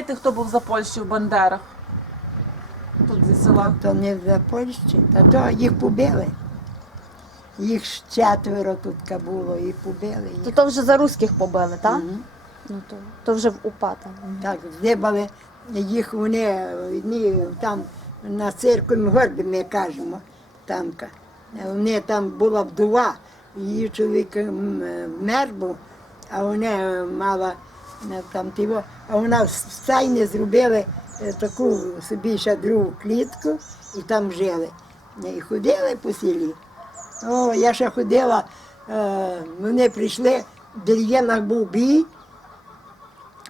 знаєте, хто був за Польщі в Бандерах? Тут зі села. То не за Польщі, та то їх побили. Їх ж четверо тут було, і побили То їх. то вже за русських побили, так? Мгм. Ну то, то вже в УПА там. Так, здибали їх вони одні там на церкові горбі, ми кажемо, там. ка- Вони там була вдова, її чоловік м, вмер був, а вона мала там тіво, а вона в стайні зробили е, таку собі ще другу клітку і там жили. І ходили по селі. О, я ще ходила, е, вони прийшли, в був бій,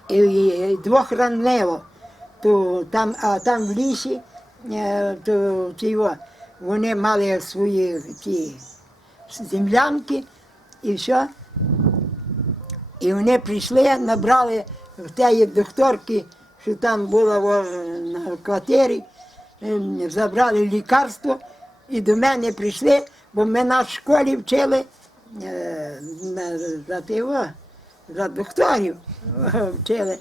і, двох ранило. То там, а там в лісі, е, то ті, вони мали свої ті землянки і все. І вони прийшли, набрали в тієї докторки, що там була на квартирі, ем, забрали лікарство і до мене прийшли, бо ми нас в школі вчили е, за того, за докторів е, вчили.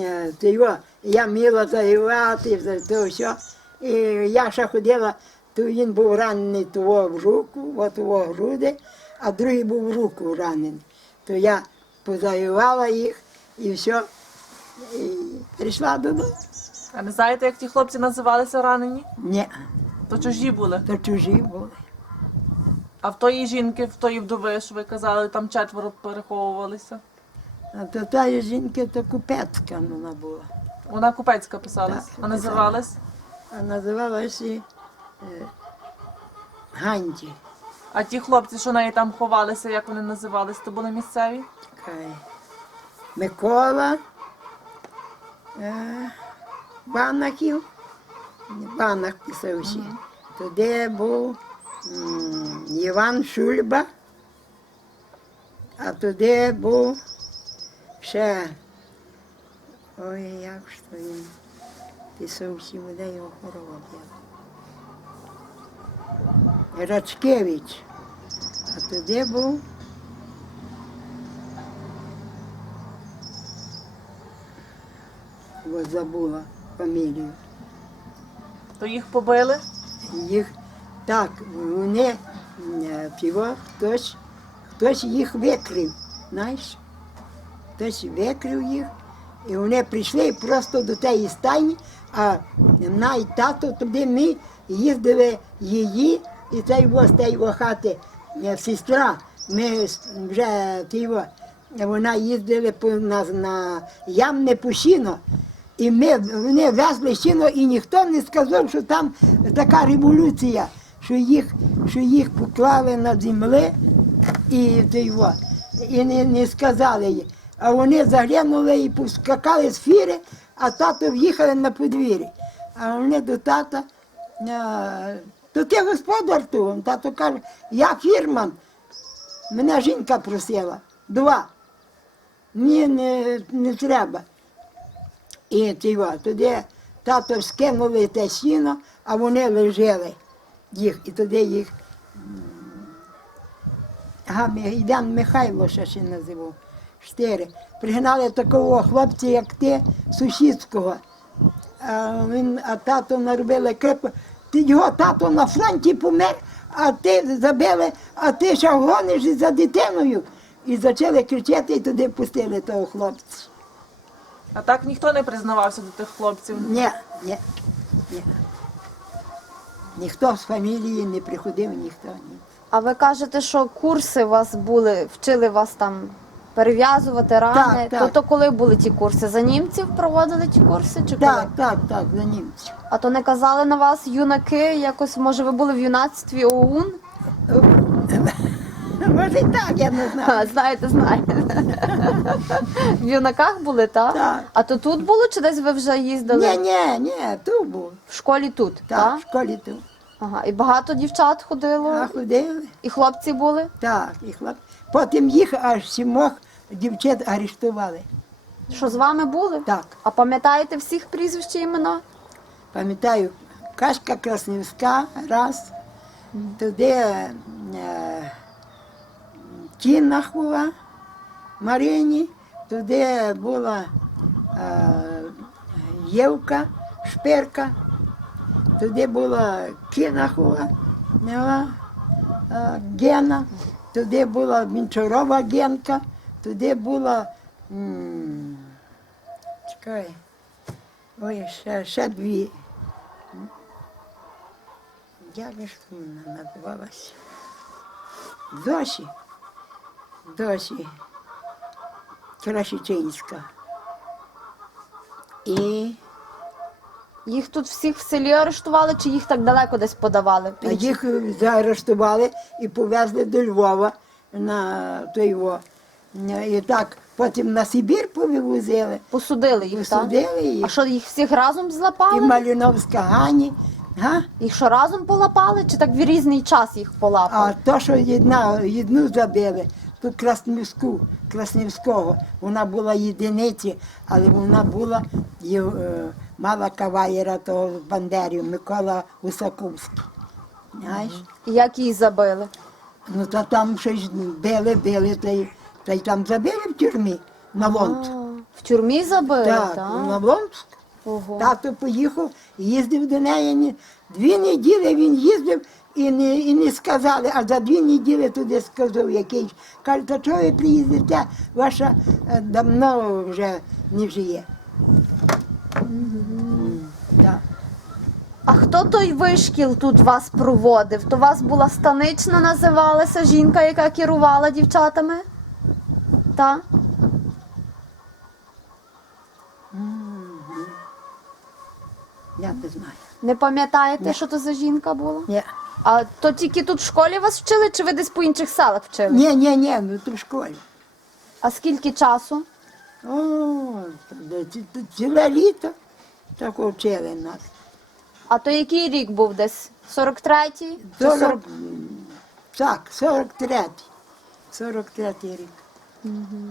е, його. Я вміла загівати, за то все. І я ще ходила, то він був ранений того в руку, от того груди, а другий був в руку ранений. То я позаювала їх і все. І прийшла додому. А не знаєте, як ті хлопці називалися ранені? Ні, То чужі були. то чужі були. А в тої жінки, в тої вдови, що ви казали, там четверо переховувалися. А то та жінка то купецька вона була. Вона купецька писалась. Так, а називалась? А називалася е, Ганді. А ті хлопці, що неї там ховалися, як вони називались, то були місцеві? Чекай. Микола е, Банахів. Банах писав ще. Туди був м, Іван Шульба, а туди був ще. Ой, як ж то він писав де його хороба. Рачкевич. А туди був Ось забула фамілію. То їх побили? Їх так, вони е, його хтось, хтось їх викрив, знаєш? Хтось викрив їх, і вони прийшли просто до тієї стайні, а вона і тато туди ми їздили її, і цей з тієї хати е, сестра. Ми вже його, вона їздили по, на, на ямне пущино. І ми вони везли сіно, і ніхто не сказав, що там така революція, що їх, що їх поклали на землі і, і не, не сказали. А вони заглянули і поскакали з фіри, а тато в'їхали на подвір'я. А вони до тата, то ти господар tu. Тато каже, я фірман. Мене жінка просила. Два. Ні, не, не треба. І тіва, туди тато скинули те сіно, а вони лежали їх, і туди їх. Ми- Михайло ще ще називав. Чотири. Пригнали такого хлопця, як ти, сусідського. А, він, а тато наробили крепко. Ти його тато на фронті помер, а ти забили, а ти ще гониш за дитиною. І почали кричати, і туди пустили того хлопця. А так ніхто не признавався до тих хлопців. Ні, ні, ні. Ніхто з фамілії не приходив, ніхто ні. А ви кажете, що курси у вас були, вчили вас там перев'язувати рани. так. То, то коли були ті курси? За німців проводили ті курси чи коли? Так, так, так, за німців. А то не казали на вас юнаки, якось, може, ви були в юнацтві ОУН? Може і так, я не знаю. Знаєте, знаєте. В юнаках були, так? Так. А то тут було чи десь ви вже їздили? Ні, ні, ні, тут був. В школі тут, Так, так? в школі тут. Ага. І багато дівчат ходило, А ходили, і хлопці були. так, і хлоп. Потім їх аж сімох дівчат арештували. Що з вами були? Так, А пам'ятаєте всіх прізвищ і імена? пам'ятаю, Кашка Краснівська, раз, туди е, Тінахова, Марині, туди була е, Євка, Шперка, туди була Кинахова, нема, а, Гена, туди була Мінчарова Генка, туди була. м, Чекай. Ой, ще, ще дві. Ж вона називалася? Досі. Досі. Крашичинська. І Їх тут всіх в селі арештували, чи їх так далеко десь подавали? а їх заарештували і повезли до Львова на той. І так потім на Сибір повивозили, Посудили їх, так? посудили А що їх всіх разом злапали? І? Маліновська Гані. Га? Їх що разом полапали, чи так в різний час їх полапали? А то, що одну забили, ту Краснівську, Краснівського, вона була єдиниці, але вона була, е, мала каваєра того Бандерів, Микола Усаковський. Знаєш? І Як її забили? Ну та там щось били, били, та й, та й там забили в тюрмі на. А, В тюрмі забили, Так, так? на. Ого. Тато поїхав, їздив до неї. Дві неділі він їздив і не, і не сказали, а за дві неділі туди сказав якийсь. Каже, та чого ви приїздите? Ваша е, давно вже не живе. М. А хто той вишкіл тут вас проводив? То вас була станична називалася жінка, яка керувала дівчатами? Так? Я не знаю. Не пам'ятаєте, що то за жінка була? Ні, А то тільки тут в школі вас вчили, чи ви десь по інших селах вчили? ні, ні, ні, ну то в школі. А скільки часу? О, де ці- то ціле літо так вчили нас. А то який рік був десь? 43-й? Чи 40, 40... так, 43. 43 рік.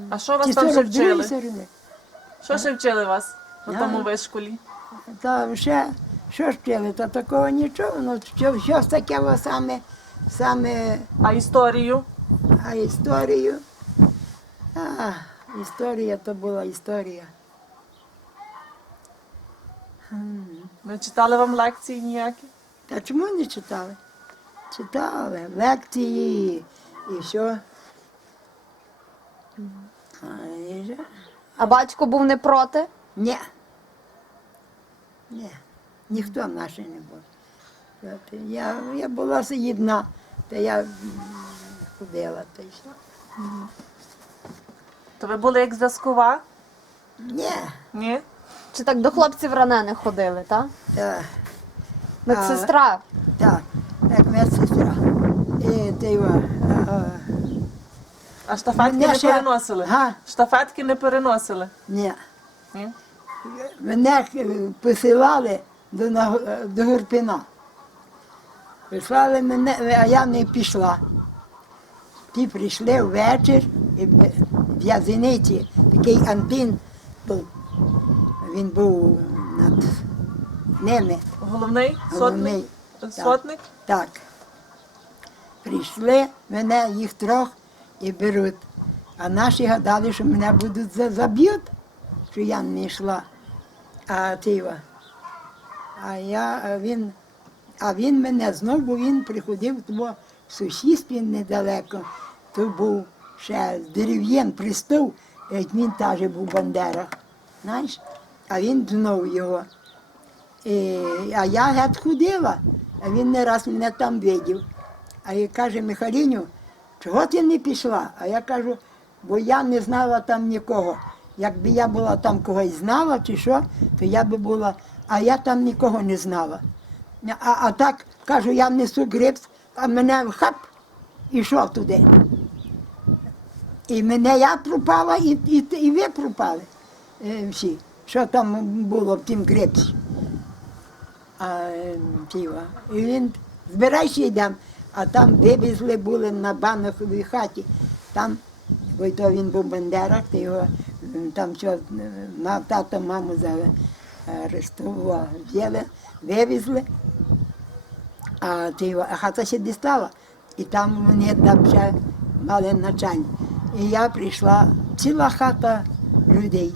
А що вас Чи там ще 42, вчили? 42. Що ще вчили вас на тому вишколі? Та ще, що ж вчили, та такого нічого, ну що, щось таке о, саме, саме, А історію? а історію. А, історія то була історія. Не читали вам лекції ніякі? Та чому не читали? Читали лекції і що. А, і же- А батько був не проти? Ні. Ні. Ніхто наший не був. Я, я була одна, та я ходила та й все. То ви були як зв'язкова? Ні. Ні? Чи так до хлопців ранених ходили, так? Так, Медсестра. так, як медсестра. І ти а, А штафетки Мене не ще- переносили? Га? Штафетки не переносили? ні. Ні? Мене е, посилали до, до Гурпіна. Послали мене, а я не пішла. Ті прийшли ввечір і в в'язниці такий Антин був. Він був над ними. Головний? Головний. Сотник? Так. Сотник? Так. Прийшли мене, їх трьох і беруть. А наші гадали, що мене будуть заб'ють, що я не йшла. А тива. А я, він, а він мене знов, бо він приходив в сусідстві недалеко. То був ще дерев'ян пристав, він теж був Бандера. Знаєш? А він знов його. І, а я геть ходила, а він не раз мене там видів. А він каже, Михайліню, чого ти не пішла? А я кажу, бо я не знала там нікого. Якби я була там когось знала чи що, то я би була, а я там нікого не знала. А, а так кажу, я несу гриб, а мене хап і йшов туди. І мене я пропала, і, і, і ви пропали е, всі, що там було в тім гребці. А. І він збирайся йдемо, а там вивезли були на банаховій хаті. Там, бо то він був в Бандерах, то його там що, мав тато, маму заарештував, взяли, вивезли. А, його, хата ще дістала. І там вони там ще мали начальник. І я прийшла, ціла хата людей.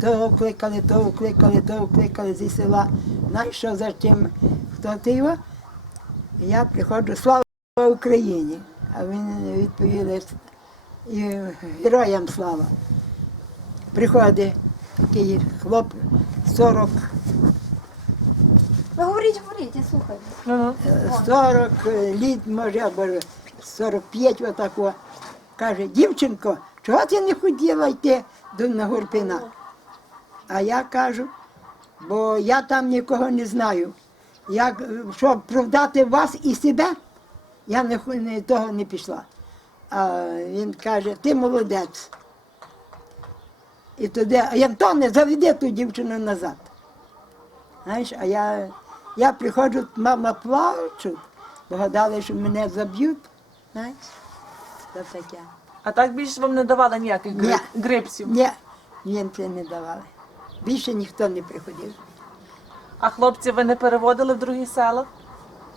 того кликали, того кликали, того кликали зі села. Знаєш, за чим? Хто ти його? Я приходжу, слава Україні. А він відповіли, і героям слава. Приходить такий хлоп 40 Ви говоріть, говоріть, я слухаю. Ну-ну. 40 літ, може, або 45 отако. Каже, дівчинко, чого ти не хотіла йти до Нагорпина? А я кажу, бо я там нікого не знаю. Як, е, щоб продати вас і себе, я не, не, того не пішла. А він каже, ти молодець. І тоді, а Антоне, заведи ту дівчину назад. Знаєш, а я, я приходжу, мама плачу, бо гадали, що мене заб'ють. Знаєш, це таке. А так більше вам не давали ніяких Ні. гри- грипсів. Ні, їм це не давали. Більше ніхто не приходив. А хлопці ви не переводили в другі села?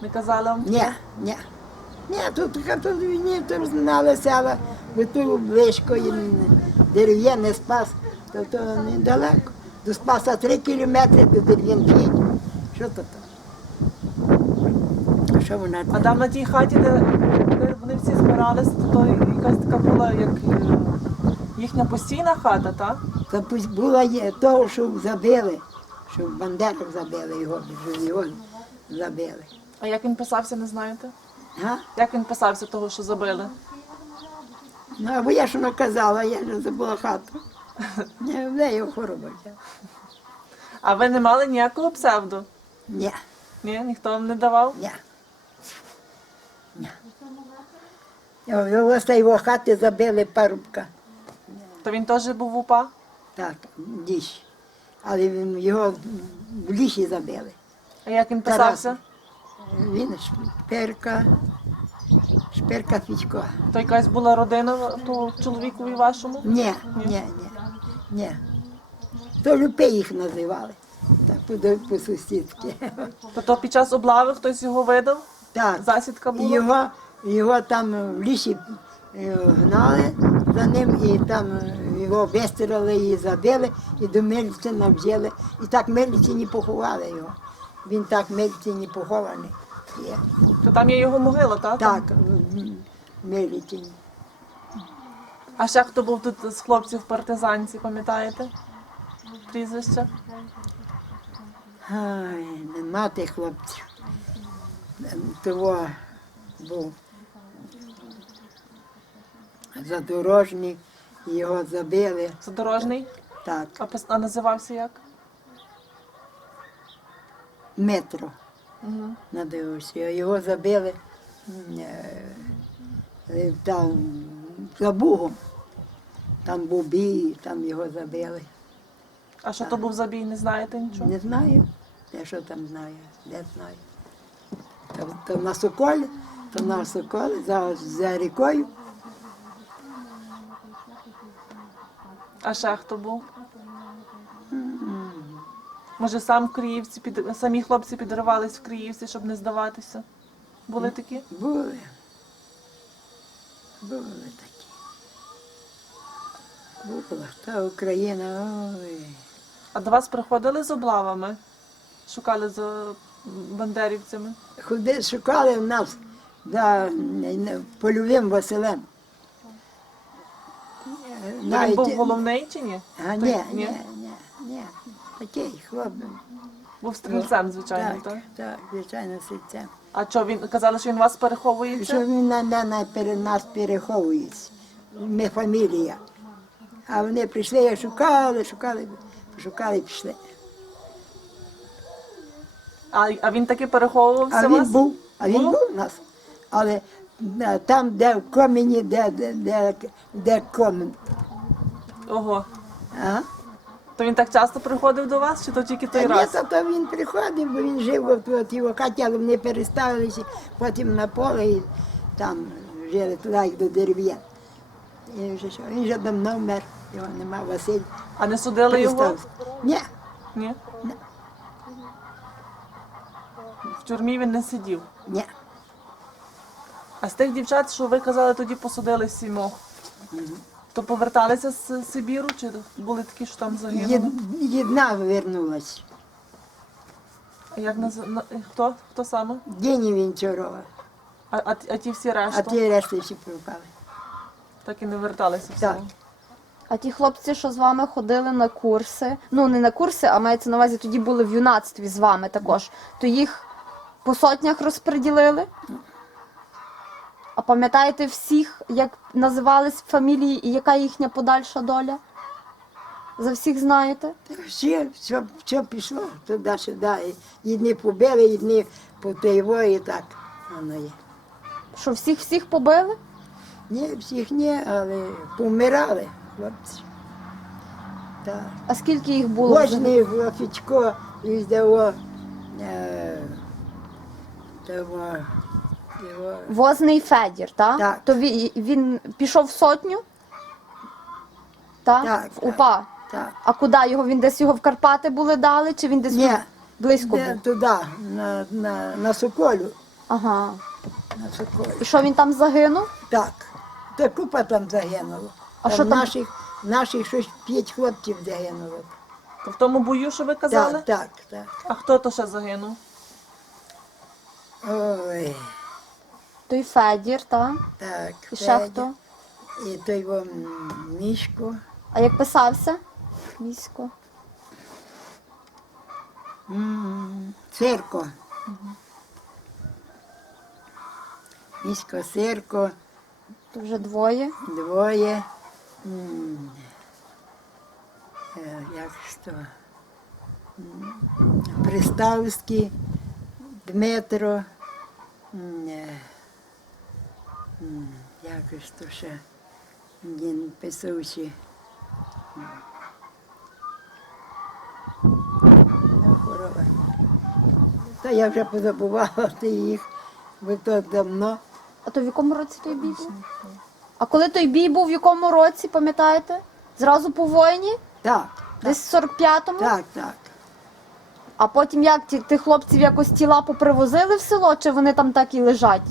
Не казали вам? Ні, ні. Ні, тут, ні, тут знали села, бо тут близько і дерев'яний спас, то, то недалеко. До спаса три кілометри, до дерев'ян п'ять. Що то там? А що вона А там на тій хаті, де, де вони всі збиралися, то, якась така була як е, їхня постійна хата, так? Та пусть була є того, що забили, що Бандерок забили його, що його забили. А як він писався, не знаєте? Га? Як він писався того, що забили? Ну, або я ж воно казала, я ж забула хату. В неї хвороба. А ви не мали ніякого псевдо? Ні, Ні, ніхто вам не давав? ні. Ні. Ось його хати забили парубка. То він теж був упа? Так, діж. Але він його в лісі забили. А як він писався? Він шперка, шперка Фічко. То якась була родина то чоловікові вашому? Ні, ні, ні, ні. То люпи їх називали. Так, по, по сусідки. То, то під час облави хтось його видав? Так. Засідка була? Його, його там в лісі е, гнали за ним, і там його вистрілили і забили, і до Мельцина взяли. І так мельниці не поховали його. Він так Мельцині похований. Є. То там є його могила, так? Так, в Мельцині. А ще хто був тут з хлопців в партизанці, пам'ятаєте? Прізвище? Ай, нема тих хлопців. Того був задорожний, його забили. Задорожний? Так, А, а називався як? метро. Угу. надивився. Його забили м, е, там за Бугом. Там був бій, там його забили. А що то був за бій, не знаєте нічого? Не знаю, де що там знаю, не знаю. То, то на Соколі, то на Соколі, за, за рікою. А ще хто був? Може, сам в Криївці, під... самі хлопці підривались в Криївці, щоб не здаватися? Були такі? Були. Були такі. Була. Та Україна, ой. А до вас приходили з облавами? Шукали за бандерівцями? Ходи, шукали в нас за польовим Василем. Він був головний чи ні? А, Той- ні, ні, ні, ні. Такий хлоп. Був стрільцем, звичайно, так? так, так, звичайно, сидцем. А що він казали, що він вас переховується? Що він на, на, на пере- нас переховується. Ми фамілія. А вони прийшли, шукали, шукали, шукали і пішли. А, а він таки переховувався А вас? був, а він Був? був у нас. Але е, там, де в комені, де, де, де, де комен. Ого. Ага. То він так часто приходив до вас, чи то тільки той Та ні, раз? то, то він приходив, бо він жив от, от його хаті, але вони переставилися потім на поле і там жили туди, як до дерев'ян. І вже, що, він вже давно вмер, його нема, Василь. А не судили його? переставився. Ні, Ні? Ні. В тюрмі він не сидів. ні. А з тих дівчат, що ви казали, тоді посадили сімох. То поверталися з Сибіру, чи були такі, що там загинули? Єд- Одна вернулась. А Як наз... на- хто? Хто саме? Дені Вінчарова. А, а, ті- а ті всі решта? А ті решти всі пропали. Так і не верталися в Так. село? А ті хлопці, що з вами ходили на курси, ну не на курси, а мається на увазі, тоді були в юнацтві з вами також, то їх по сотнях розподілили? А пам'ятаєте всіх, як називались фамілії і яка їхня подальша доля? За всіх знаєте? Всі, все, все пішло туди-сюди. І Одні побили, одні по і так воно є. Що всіх всіх побили? Ні, всіх ні, але помирали хлопці. Так. А скільки їх було? Кожний Фічко їздив е, того, його, Возний Федір, так? Так. То він, він пішов в сотню? Так? Так, В. УПА. так. А куди його? Він десь його в Карпати були дали, чи він десь Ні, близько де, був? туди, на, на, на Соколю. Ага. На Соколю. І що він там загинув? Так. Та купа там загинуло. А Там що там? Наших, наших щось п'ять хлопців загинуло. То в тому бою, що ви казали? Так, так, так. А хто то ще загинув? Ой, Той Федір, так? так. І ще Федя. хто? І той вон Мішко. А як писався? Місько. Цирко. Місько Цирко, То вже двоє. двоє. Е, Як то? Приставський, Дмитро. Е, Як ж то ще? Він писавши. Ну, хороба. Та я вже позабувала ти їх, бо то давно. А то в якому році той бій був? А коли той бій був, в якому році, пам'ятаєте? Зразу по воїні? Так, Десь в 45-му? так, так. А потім як ті, тих хлопців якось тіла попривозили в село, чи вони там так і лежать?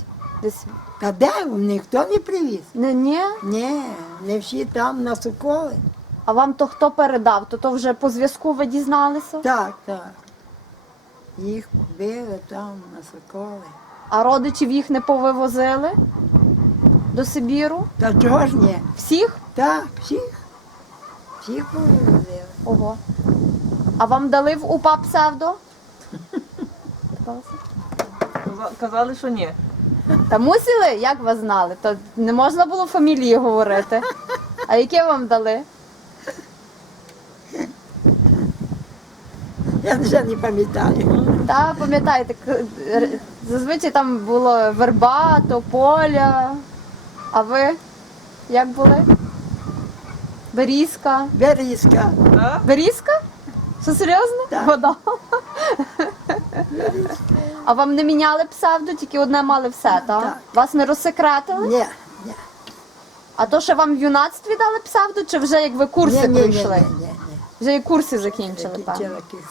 Десь. Та де ніхто не привіз? Не, ні? Ні, не всі там на Соколи. А вам то хто передав? То то вже по зв'язку ви дізналися? Так, так. Їх били там на Соколи. А родичів їх не повивозили до Сибіру? Та чого ж ні? Всіх? Так, всіх. Всіх повезли. Ого. А вам дали в УПА псевдо? Каза- Казали, що ні. Та мусили? Як вас знали? То не можна було фамілії говорити. А яке вам дали? Я вже не пам'ятаю. Та пам'ятаєте, к- р- зазвичай там було верба, тополя. А ви як були? Берізка. Берізка. Так? Берізка? Що серйозно? Так. Вода. А вам не міняли псевдо, тільки одне мали все, так? Так. Вас не розсекретили? Ні, ні. А то, що вам в юнацтві дали псевдо, чи вже як ви курси ні, ні, ні, пройшли? ні, ні, ні. Вже і курси закінчили. Закінчила курс.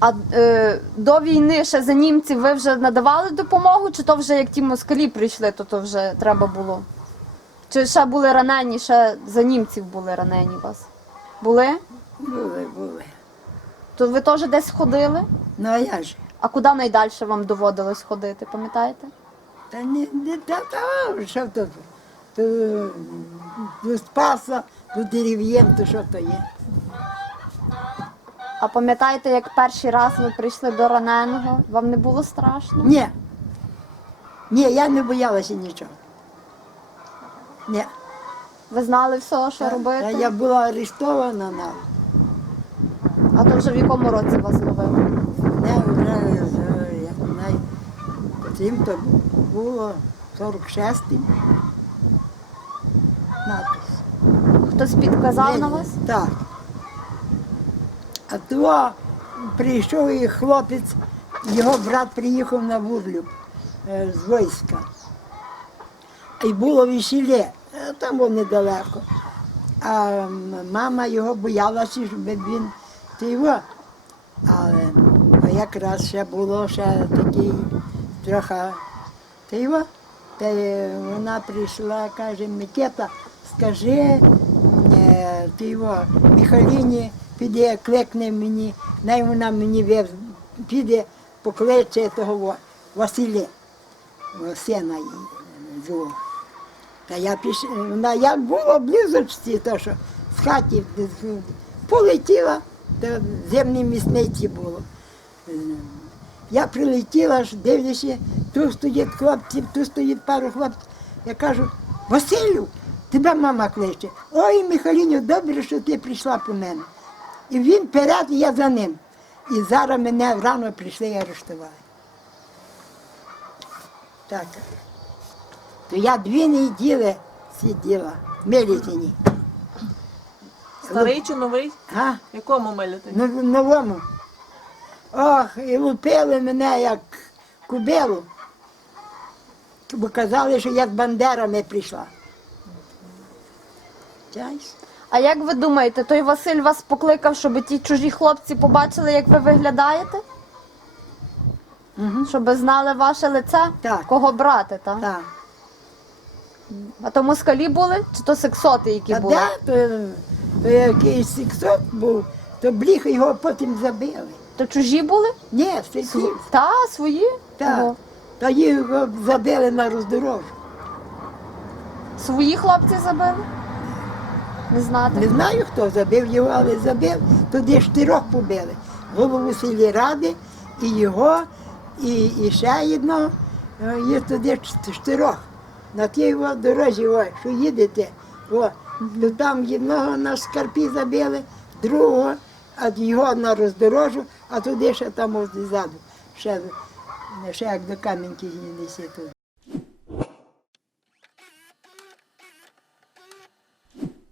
А е, до війни ще за німців ви вже надавали допомогу, чи то вже як ті москалі прийшли, то то вже треба було? Чи ще були ранені, ще за німців були ранені у вас? Були? Були, були. То ви теж десь ходили? Ну а я ж. А куди найдальше вам доводилось ходити, пам'ятаєте? Та не, не та, та, що то, то, до Спаса, до дерев'єн, то що то є. А пам'ятаєте, як перший раз ви прийшли до раненого? Вам не було страшно? Ні. Ні, я не боялася нічого. Ні. Ви знали все, що Та- робити? та я була арештована на А то вже в якому році вас ловили? не вже як най цим то було 46-м. Напис. Хтось підказав на вас? Так. А то прийшов і хлопець, його брат приїхав на Бурлюб е, з війська. І було весілля, е, там було недалеко. А мама його боялася, щоб він його. Але а якраз ще було ще такий трохи ти його. Та вона прийшла, каже, Микета, скажи е, ти його Михайліні, піде, кликне мені, най вона мені вез, піде, покличе того Василя, сина її. Та я пішла, вона як було близочці, то що з хаті полетіла, то земній місниці було. Я прилетіла, ж тут стоїть хлопці, тут стоїть пару хлопців. Я кажу, Василю, тебе мама кличе. Ой, Михайліню, добре, що ти прийшла по мене. І він вперед, і я за ним. І зараз мене рано прийшли і арештували. Так. То я дві неділі сиділа в Мелітині. Старий чи новий? А? Якому миліти? На в новому. Ох, і лупили мене як кубилу. Бо казали, що я з бандерами прийшла. Знаєш? А як ви думаєте, той Василь вас покликав, щоб ті чужі хлопці побачили, як ви виглядаєте? Угу. Щоб знали ваше лице? Так. Кого брати, так? Так. А то москалі були? Чи то сексоти, які А були? де то, то якийсь сексот був, то бліх його потім забили. То чужі були? Ні, сексот. Та, свої? Так. Ого. Та їх забили на роздорожжя. Свої хлопці забили? Не знати. Не знаю, хто забив його, але забив. Туди чотирьох побили. Голову сільради, і його, і, і ще одного. Е, Є туди чт- На тій дорозі, о, що їдете, о, то там одного на скарпі забили, другого, а його на роздорожжю, а туди ще там ззаду. Ще, ще як до камінки несе туди.